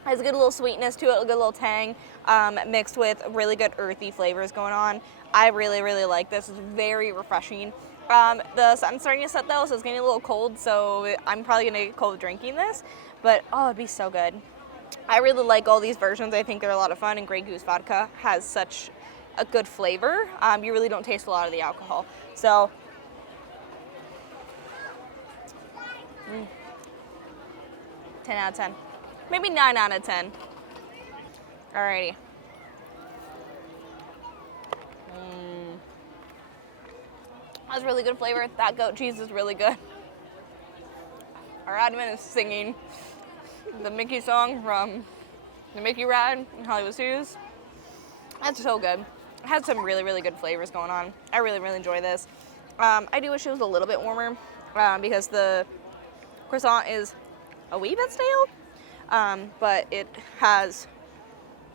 Has a good little sweetness to it, a good little tang, mixed with really good earthy flavors going on. I really, really like this. It's very refreshing. The sun's starting to set though, so it's getting a little cold, so I'm probably gonna get cold drinking this, but oh, it'd be so good. I really like all these versions. I think they're a lot of fun, and Grey Goose vodka has such a good flavor. You really don't taste a lot of the alcohol. So, 10 out of 10. Maybe 9 out of 10. Alrighty. That's really good flavor. That goat cheese is really good. Our admin is singing the Mickey song from the Mickey Ride in Hollywood Studios. That's so good. It has some really, really good flavors going on. I really, really enjoy this. I do wish it was a little bit warmer because the croissant is a wee bit stale, but it's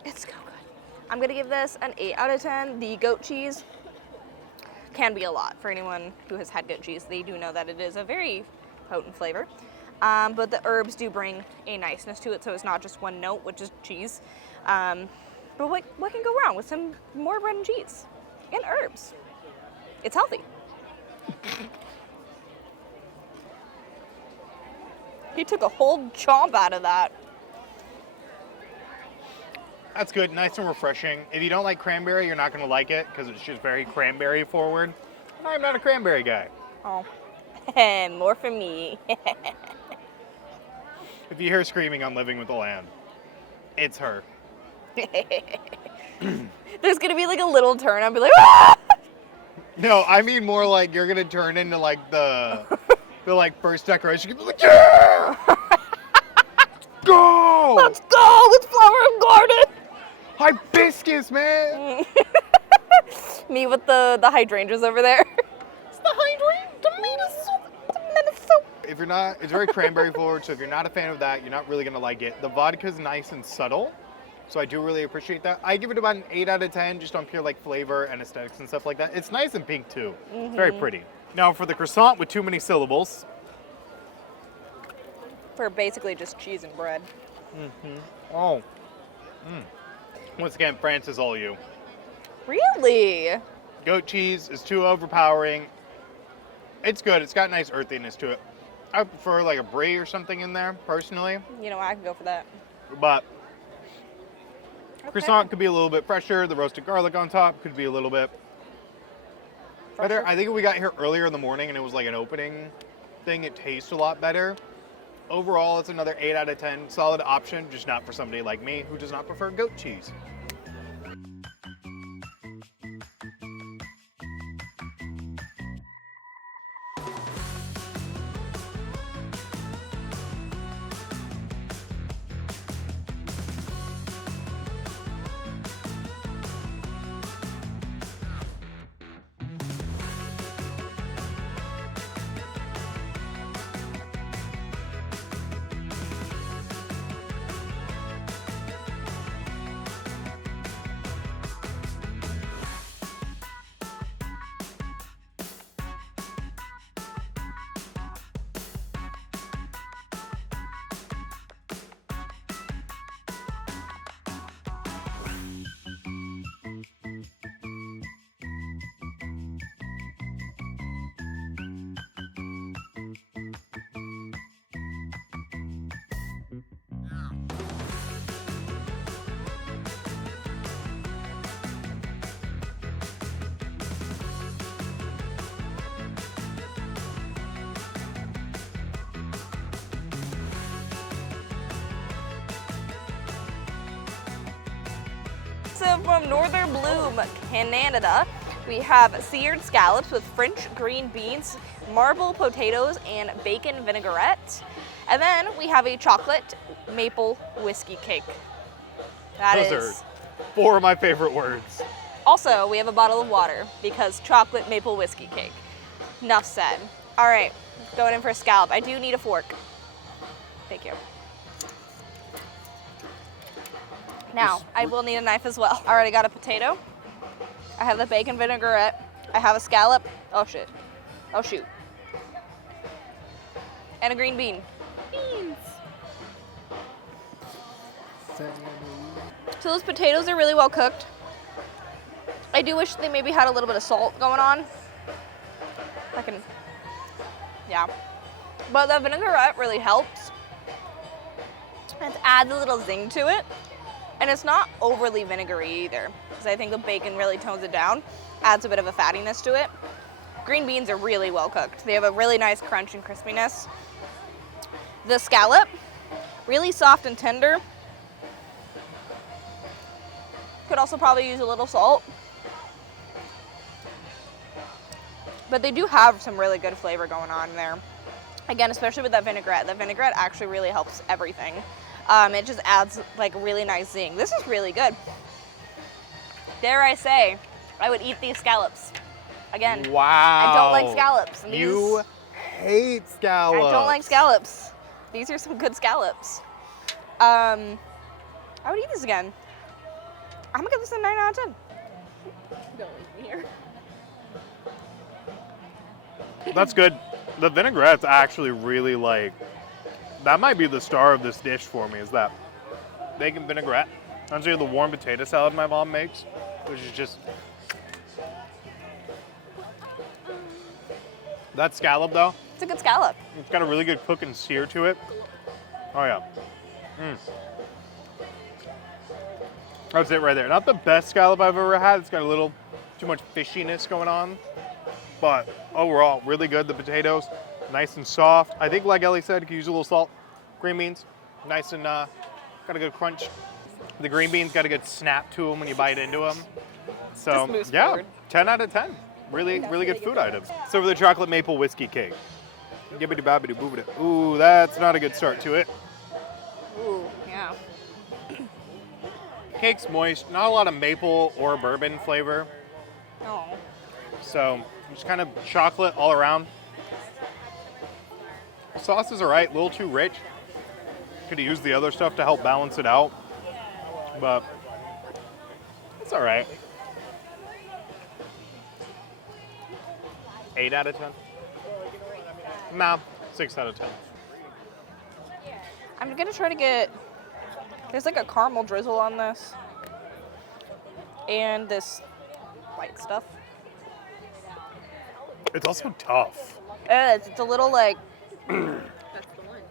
so good. I'm gonna give this an 8 out of 10. The goat cheese can be a lot for anyone who has had goat cheese. They do know that it is a very potent flavor. But the herbs do bring a niceness to it, so it's not just one note, which is cheese. But what can go wrong with some more bread and cheese and herbs? It's healthy. He took a whole chomp out of that. That's good, nice and refreshing. If you don't like cranberry, you're not gonna like it because it's just very cranberry forward. I'm not a cranberry guy. Oh, more for me. If you hear screaming on Living with the Land, it's her. There's gonna be like a little turn. I'll be like, ah! No, I mean more like you're gonna turn into like the like first decoration. You're gonna be like, yeah! Go! Let's go with flower and garden. Hibiscus, man! Me with the hydrangeas over there. It's the hydrangea tomato soup. If you're not, it's very cranberry forward, so if you're not a fan of that, you're not really gonna like it. The vodka's nice and subtle, so I do really appreciate that. I give it about an 8 out of 10 just on pure like flavor and aesthetics and stuff like that. It's nice and pink too. It's very pretty. Now for the croissant with too many syllables. For basically just cheese and bread. Oh. Once again, France is all you. Really? Goat cheese is too overpowering. It's good. It's got nice earthiness to it. I prefer like a brie or something in there, personally. You know, I can go for that. But Okay. croissant could be a little bit fresher. The roasted garlic on top could be a little bit better. Fresher? I think if we got here earlier in the morning and it was like an opening thing, it tastes a lot better. Overall, it's another 8 out of 10. Solid option, just not for somebody like me who does not prefer goat cheese. So from Northern Bloom, Canada, we have seared scallops with French green beans, marble potatoes, and bacon vinaigrette. And then we have a chocolate maple whiskey cake. Those are 4 of my favorite words. Also, we have a bottle of water because chocolate maple whiskey cake. Enough said. All right, going in for a scallop. I do need a fork. Thank you. Now, I will need a knife as well. I already got a potato. I have the bacon vinaigrette. I have a scallop. Oh shit. Oh shoot. And a green bean. Beans. So those potatoes are really well cooked. I do wish they maybe had a little bit of salt going on. Yeah. But the vinaigrette really helps. It adds a little zing to it. And it's not overly vinegary either, because I think the bacon really tones it down, adds a bit of a fattiness to it. Green beans are really well cooked. They have a really nice crunch and crispiness. The scallop, really soft and tender. Could also probably use a little salt. But they do have some really good flavor going on there. Again, especially with that vinaigrette. The vinaigrette actually really helps everything. It just adds like really nice zing. This is really good. Dare I say, I would eat these scallops. Again, Wow. I don't like scallops. And You hate scallops. I don't like scallops. These are some good scallops. I would eat this again. I'm gonna give this a 9 out of 10. Don't leave me here. That's good. The vinaigrette's actually really like, that might be the star of this dish for me, is that bacon vinaigrette. Honestly, the warm potato salad my mom makes, which is just, that scallop though, It's a good scallop. it's got a really good cook and sear to it. Oh yeah. That's it right there. Not the best scallop I've ever had. It's got a little too much fishiness going on. But overall, really good. The potatoes, nice and soft. I think, like Ellie said, you could use a little salt. Green beans, nice and got a good crunch. The green beans got a good snap to them when you bite into them. So, yeah, forward. 10 out of 10. Really good food items. So for the chocolate maple whiskey cake. Gibbity bobbity boobity. Ooh, that's not a good start to it. Ooh, yeah. Cake's moist, not a lot of maple or bourbon flavor. Oh. So just kind of chocolate all around. Sauce is all right, a little too rich. Could have used the other stuff to help balance it out, but it's all right. 8 out of 10? Nah, 6 out of 10. I'm gonna try to get, there's like a caramel drizzle on this. And this white stuff. It's also tough. It is, it's a little like, That's the one.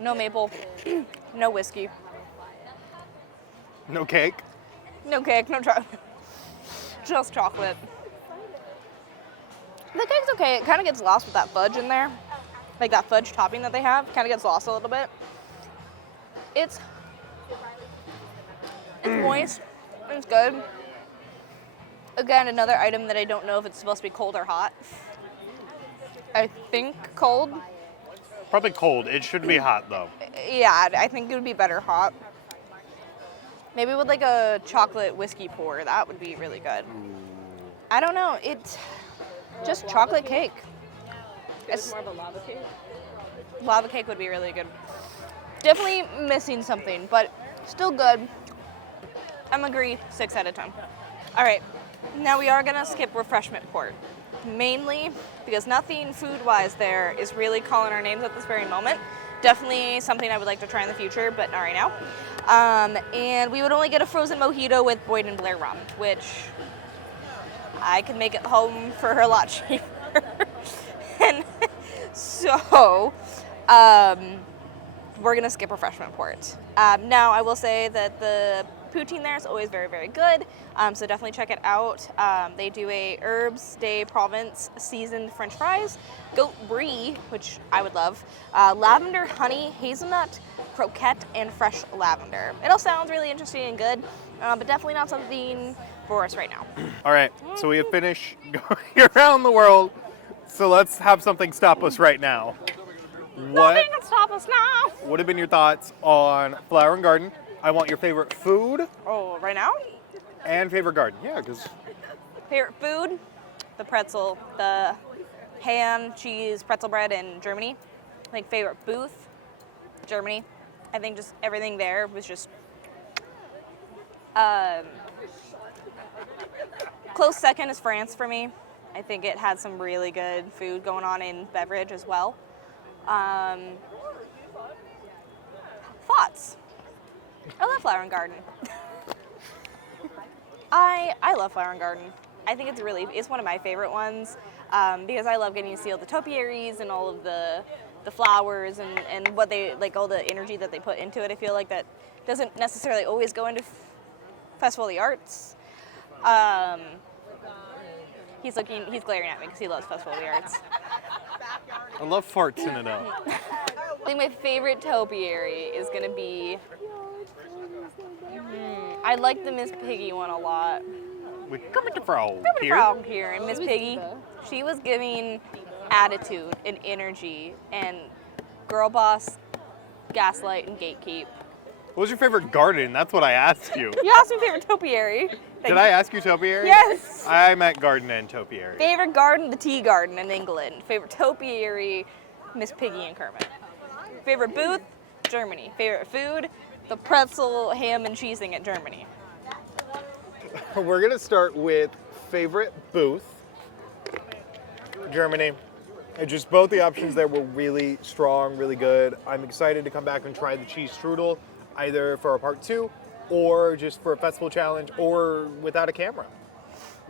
no maple, no whiskey, No cake. no cake, no chocolate. Just chocolate. The cake's okay. It kind of gets lost with that fudge in there. Like that fudge topping that they have kind of gets lost a little bit. It's moist. It's good. Again, another item that I don't know if it's supposed to be cold or hot. I think cold. Probably cold. It should be hot though. Yeah, I think it would be better hot. Maybe with like a chocolate whiskey pour, that would be really good. I don't know. It's just chocolate cake. It's more of a lava cake. Lava cake would be really good. Definitely missing something, but still good. I'm agree, 6 out of 10. All right, now we are gonna skip refreshment port. Mainly because nothing food-wise there is really calling our names at this very moment. Definitely something I would like to try in the future, but not right now. And we would only get a frozen mojito with Boyd and Blair rum, which I can make it home for a lot cheaper. And so, we're gonna skip refreshment port. Now, I will say that the poutine there is always very, very good. So definitely check it out. They do a herbs de Provence seasoned French fries, goat brie, which I would love, lavender, honey, hazelnut, croquette, and fresh lavender. It all sounds really interesting and good, but definitely not something for us right now. All right, so we have finished going around the world. So let's have something stop us right now. Nothing can stop us now. What have been your thoughts on Flower and Garden? I want your favorite food Oh, right now? and favorite garden. Yeah, because Favorite food? The pretzel, the ham, cheese, pretzel bread in Germany. I think favorite booth, Germany. I think just everything there was just close second is France for me. I think it had some really good food going on in beverage as well. Thoughts? I love Flower and Garden. I love Flower and Garden. I think it's one of my favorite ones because I love getting to see all the topiaries and all of the flowers and what they, like all the energy that they put into it. I feel like that doesn't necessarily always go into Festival of the Arts. He's glaring at me because he loves Festival of the Arts. I love farts in it up. I think my favorite topiary is gonna be, I like the Miss Piggy one a lot. We come at the frog here. Frog here, and Miss Piggy, she was giving attitude and energy and girl boss, gaslight, and gatekeep. What was your favorite garden? That's what I asked you. You asked me favorite topiary. Did I ask you topiary? Yes. I meant garden and topiary. Favorite garden, the tea garden in England. Favorite topiary, Miss Piggy and Kermit. Favorite booth, Germany. Favorite food, the pretzel, ham, and cheese thing at Germany. We're gonna start with favorite booth, Germany. And just both the options there were really strong, really good. I'm excited to come back and try the cheese strudel, either for a part 2 or just for a festival challenge or without a camera.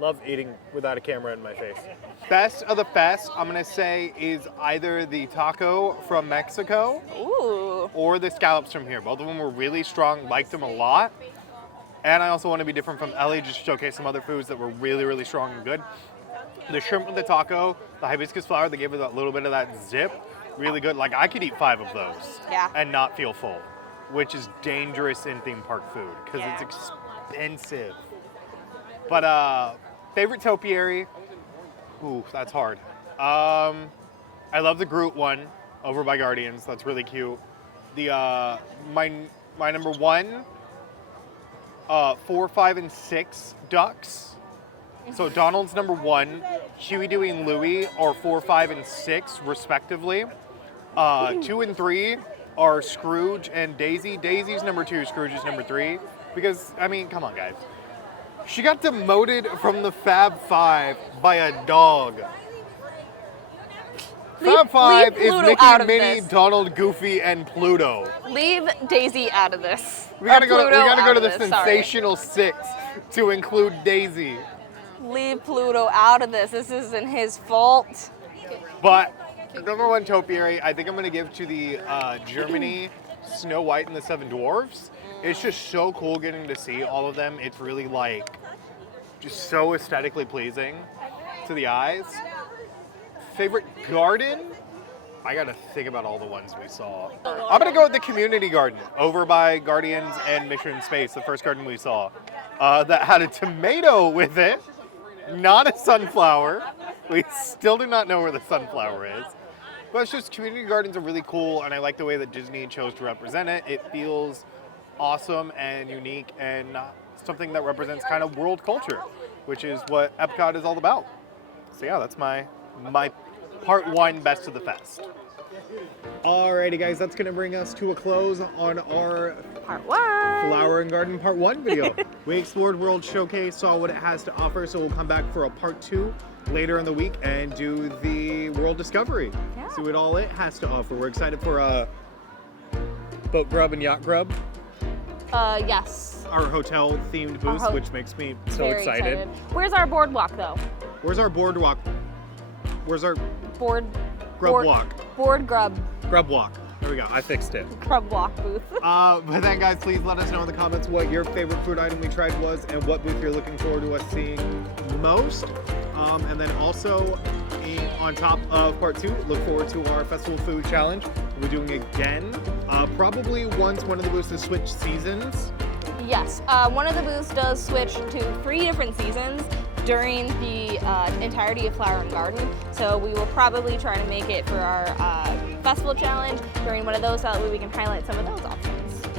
Love eating without a camera in my face. Best of the fest, I'm gonna say, is either the taco from Mexico Ooh. or the scallops from here. Both of them were really strong, liked them a lot. And I also want to be different from Ellie, just showcase some other foods that were really, really strong and good. The shrimp with the taco, the hibiscus flower, they gave it a little bit of that zip. Really good. Like, I could eat 5 of those Yeah. and not feel full, which is dangerous in theme park food because Yeah. it's expensive. But favorite topiary, ooh, that's hard. I love the Groot one over by Guardians. That's really cute. The my number 1, 4, 5, and 6 ducks. So Donald's number 1, Huey, Dewey, and Louie are 4, 5, and 6 respectively. 2 and 3 are Scrooge and Daisy. Daisy's number 2, Scrooge is number 3. Because, I mean, come on, guys. She got demoted from the Fab Five by a dog. Fab Five is Pluto Mickey, out of Minnie, this. Donald, Goofy, and Pluto. Leave Daisy out of this. We gotta Or go. We Pluto gotta go out to of the this, sorry. sensational 6 to include Daisy. Leave Pluto out of this. This isn't his fault. But number 1 topiary, I think I'm gonna give to the Germany Snow White and the 7 Dwarfs. It's just so cool getting to see all of them. It's really like just so aesthetically pleasing to the eyes. Favorite garden? I gotta think about all the ones we saw. I'm gonna go with the community garden over by Guardians and Mission Space, the first garden we saw. That had a tomato with it, not a sunflower. We still do not know where the sunflower is. But it's just community gardens are really cool, and I like the way that Disney chose to represent it. It feels awesome and unique and something that represents kind of world culture, which is what Epcot is all about. So yeah, that's my part 1 best of the fest. Alrighty guys, that's gonna bring us to a close on our Part 1. Flower and Garden Part 1 video. We explored World Showcase, saw what it has to offer, so we'll come back for a Part 2 later in the week and do the World Discovery. Yeah. See what all it has to offer. We're excited for Boat Grub and Yacht Grub, Yes. our hotel themed booth, ho- which makes me so Very excited. Where's our boardwalk though? Where's our boardwalk? Where's our Board. grub board- walk? Board grub. Grub walk. There we go. I fixed it. Grub walk booth. But then, guys, please let us know in the comments what your favorite food item we tried was and what booth you're looking forward to us seeing most. And then also, on top of part 2, look forward to our Festival Food Challenge. We'll be doing again, probably once one of the booths has switched seasons. Yes. One of the booths does switch to 3 different seasons during the entirety of Flower and Garden. So we will probably try to make it for our festival challenge during one of those, so that way we can highlight some of those options.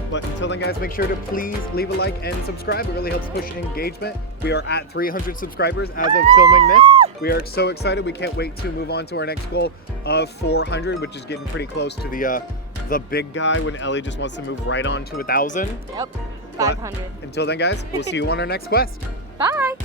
But until then, guys, make sure to please leave a like and subscribe. It really helps push engagement. We are at 300 subscribers as of filming this. We are so excited. We can't wait to move on to our next goal of 400, which is getting pretty close to the big guy when Ellie just wants to move right on to 1,000. Yep. But 500. until then, guys, we'll see you on our next quest. Bye.